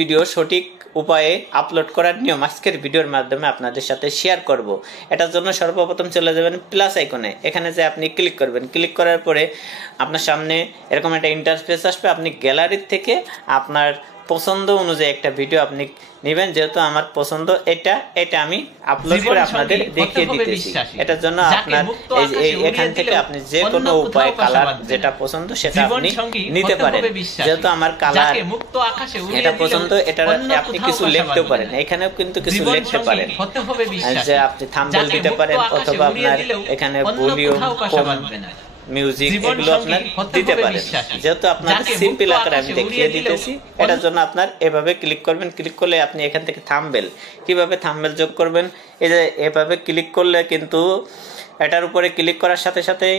Video সঠিক উপায়ে upload করার নিয়ম আজকের ভিডিওর মাধ্যমে আপনাদের সাথে শেয়ার করব। এটার জন্য সর্বপ্রথম চলে যাবেন প্লাস আইকনে, এখানে যে আপনি ক্লিক করবেন। ক্লিক করার পরে আপনার সামনে এরকম একটা ইন্টারফেস আসবে। আপনি গ্যালারি থেকে আপনার পছন্দ অনুযায়ী একটা ভিডিও আপনি নেবেন। যেহেতু আমার পছন্দ এটা আমি আপলোড করে আপনাদের দেখিয়ে দিতেছি। এটার জন্য আপনার এখান থেকে আপনি যে কোনো উপায়ে কালার যেটা পছন্দ সেটা আপনি নিতে পারেন। যেহেতু আমার কালার এটা পছন্দ, এটা আপনি কিছু লিখতেও পারেন, এখানেও কিন্তু কিছু লিখতে পারেন, যে আপনি থাম্বনেল দিতে পারেন অথবা আপনার এখানে ভলিউম কম মিউজিক এগুলো আপনার দিতে পারেন। যেহেতু আপনাদের সিম্পল আকারে আমি দেখিয়ে দিতেছি, এটার জন্য আপনার এভাবে ক্লিক করবেন। ক্লিক করলে আপনি এখান থেকে থাম্বনেল, কিভাবে থাম্বনেল যোগ করবেন, এই যে এভাবে ক্লিক করলে কিন্তু এটার উপরে ক্লিক করার সাথে সাথেই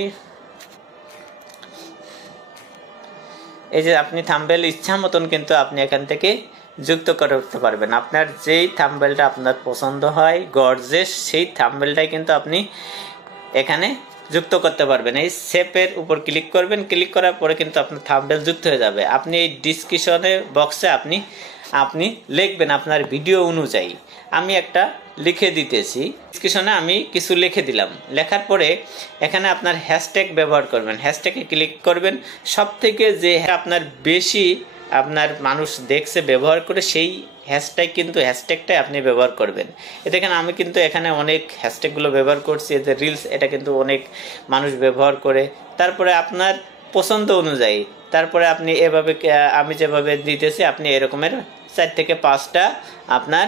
এই যে আপনি থাম্বনেল ইচ্ছা মতন কিন্তু আপনি এখান থেকে যুক্ত করতে পারবেন। আপনার যেই থাম্বনেলটা আপনার পছন্দ হয় গর্জিয়াস, সেই থাম্বনেলটাই কিন্তু আপনি এখানে যুক্ত করতে পারবেন। এই শেপের উপর ক্লিক করবেন। ক্লিক করার পরে কিন্তু আপনার থাম্বনেল যুক্ত হয়ে যাবে। আপনি এই ডিসক্রিপশনে বক্সে আপনি লিখবেন আপনার ভিডিও অনুযায়ী। আমি একটা লিখে দিতেছি, ডিসক্রিপশনে আমি কিছু লিখে দিলাম। লেখার পরে এখানে আপনার হ্যাশট্যাগ ব্যবহার করবেন। হ্যাশট্যাগে ক্লিক করবেন। সব থেকে যে আপনার বেশি আপনার মানুষ দেখছে ব্যবহার করে সেই হ্যাশট্যাগটাই আপনি ব্যবহার করবেন। দেখেন আমি কিন্তু এখানে অনেক হ্যাশট্যাগুলো ব্যবহার করছি। এতে রিলস এটা কিন্তু অনেক মানুষ ব্যবহার করে। তারপরে আপনার পছন্দ অনুযায়ী তারপরে আপনি এভাবে আমি যেভাবে দিতেছি আপনি এরকমের 4 থেকে 5টা আপনার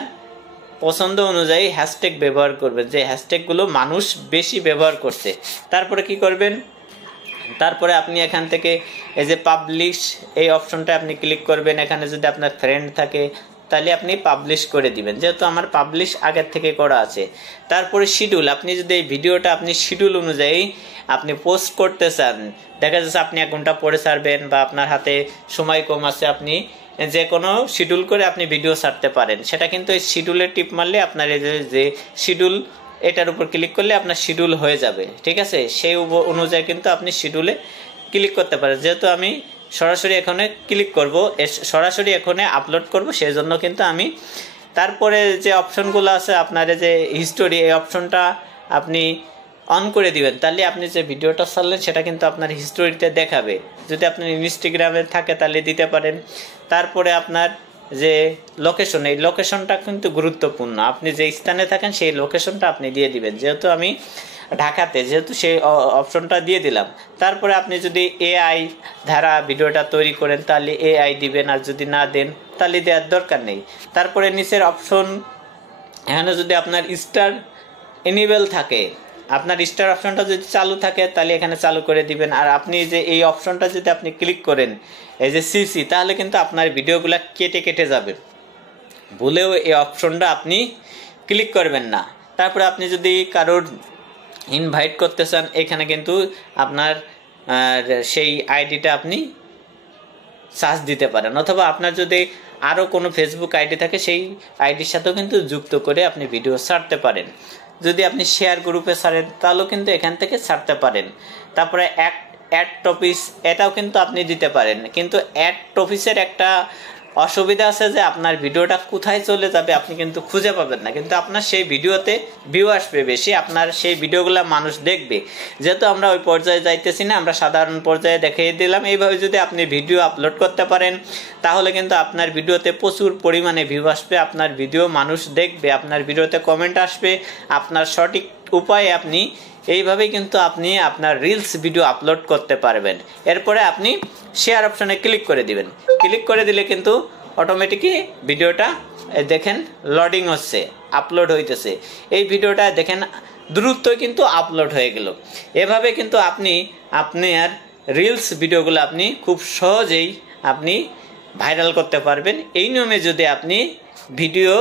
পছন্দ অনুযায়ী হ্যাশট্যাগ ব্যবহার করবেন, যে হ্যাশট্যাগুলো মানুষ বেশি ব্যবহার করছে। তারপরে কি করবেন, তারপরে আপনি এখান থেকে এই যে পাবলিশ এই অপশনটা আপনি ক্লিক করবেন। এখানে যদি আপনার ফ্রেন্ড থাকে তাহলে আপনি পাবলিশ করে দিবেন, যেহেতু আমার পাবলিশ আগের থেকে করা আছে। তারপরে শিডিউল, আপনি যদি এই ভিডিওটা আপনি শিডিউল অনুযায়ী আপনি পোস্ট করতে চান, দেখা যাচ্ছে আপনি 1 ঘন্টা পরে ছাড়বেন বা আপনার হাতে সময় কম আছে, আপনি যে কোনো শিডিউল করে আপনি ভিডিও ছাড়তে পারেন। সেটা কিন্তু এই শিডিউলের টিপ মারলে আপনার এই যে শিডিউল এটার উপর ক্লিক করলে আপনার শিডিউল হয়ে যাবে, ঠিক আছে। সেই অনুযায়ী কিন্তু আপনি শিডিউলে ক্লিক করতে পারেন। যেহেতু আমি সরাসরি এখানে ক্লিক করব, সরাসরি এখানে আপলোড করব, সেই জন্য কিন্তু আমি তারপরে যে অপশনগুলো আছে আপনার যে হিস্টোরি, এই অপশনটা আপনি অন করে দিবেন। তাহলে আপনি যে ভিডিওটা ছাড়লেন সেটা কিন্তু আপনার হিস্টোরিতে দেখাবে। যদি আপনার ইনস্টাগ্রামে থাকে তাহলে দিতে পারেন। তারপরে আপনার যে লোকেশন, এই লোকেশনটা কিন্তু গুরুত্বপূর্ণ। আপনি যে স্থানে থাকেন সেই লোকেশনটা আপনি দিয়ে দিবেন। যেহেতু আমি ঢাকাতে, যেহেতু সেই অপশনটা দিয়ে দিলাম। তারপরে আপনি যদি এআই ধারা ভিডিওটা তৈরি করেন তাহলে এআই দিবেন, আর যদি না দেন তাহলে দেওয়ার দরকার নেই। তারপরে নিচের অপশন, এখানে যদি আপনার স্টার এনেবল থাকে, আপনার স্টার অপশনটা যদি চালু থাকে তাহলে এখানে চালু করে দিবেন। আর আপনি যে এই অপশনটা যদি আপনি ক্লিক করেন এই যে সিসি, তাহলে কিন্তু আপনার ভিডিওগুলো কেটে যাবে। ভুলেও এই অপশনটা আপনি ক্লিক করবেন না। তারপরে আপনি যদি কারোর ইনভাইট করতে চান, এখানে কিন্তু আপনার সেই আইডিটা আপনি সার্চ দিতে পারেন, অথবা আপনার যদি আরও কোনো ফেসবুক আইডি থাকে সেই আইডির সাথেও কিন্তু যুক্ত করে আপনি ভিডিও ছাড়তে পারেন। যদি আপনি শেয়ার গ্রুপে ছাড়েন তাহলেও কিন্তু এখান থেকে ছাড়তে পারেন। তারপরে অ্যাড টপিক এটাও কিন্তু আপনি দিতে পারেন, কিন্তু অ্যাড টপিকের একটা অসুবিধা আছে যে আপনার ভিডিওটা কোথায় চলে যাবে আপনি কিন্তু খুঁজে পাবেন না, কিন্তু আপনার সেই ভিডিওতে ভিউ আসবে বেশি, আপনার সেই ভিডিওগুলো মানুষ দেখবে। যেহেতু আমরা ওই পর্যায়ে যাইতেছি না, আমরা সাধারণ পর্যায়ে দেখিয়ে দিলাম। এইভাবে যদি আপনি ভিডিও আপলোড করতে পারেন তাহলে কিন্তু আপনার ভিডিওতে প্রচুর পরিমাণে ভিউ আসবে, আপনার ভিডিও মানুষ দেখবে, আপনার ভিডিওতে কমেন্ট আসবে। আপনার সঠিক উপায়ে আপনি এইভাবেই কিন্তু আপনি আপনার রিলস ভিডিও আপলোড করতে পারবেন। এরপরে আপনি শেয়ার অপশনে ক্লিক করে দিবেন। ক্লিক করে দিলে কিন্তু অটোমেটিকই ভিডিওটা দেখেন লোডিং হচ্ছে, আপলোড হইতেছে। এই ভিডিওটা দেখেন দ্রুত কিন্তু আপলোড হয়ে গেল। এভাবে কিন্তু আপনি আপনার রিলস ভিডিওগুলো আপনি খুব সহজেই আপনি ভাইরাল করতে পারবেন। এই নিয়মে যদি আপনি ভিডিও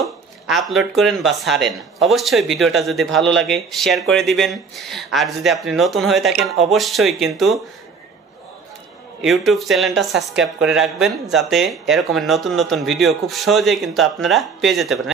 আপলোড করেন বা ছাড়েন, অবশ্যই ভিডিওটা যদি ভালো লাগে শেয়ার করে দিবেন। আর যদি আপনি নতুন হয়ে থাকেন অবশ্যই কিন্তু ইউটিউব চ্যানেলটা সাবস্ক্রাইব করে রাখবেন, যাতে এরকমের নতুন নতুন ভিডিও খুব সহজেই কিন্তু আপনারা পেয়ে যেতে পারেন।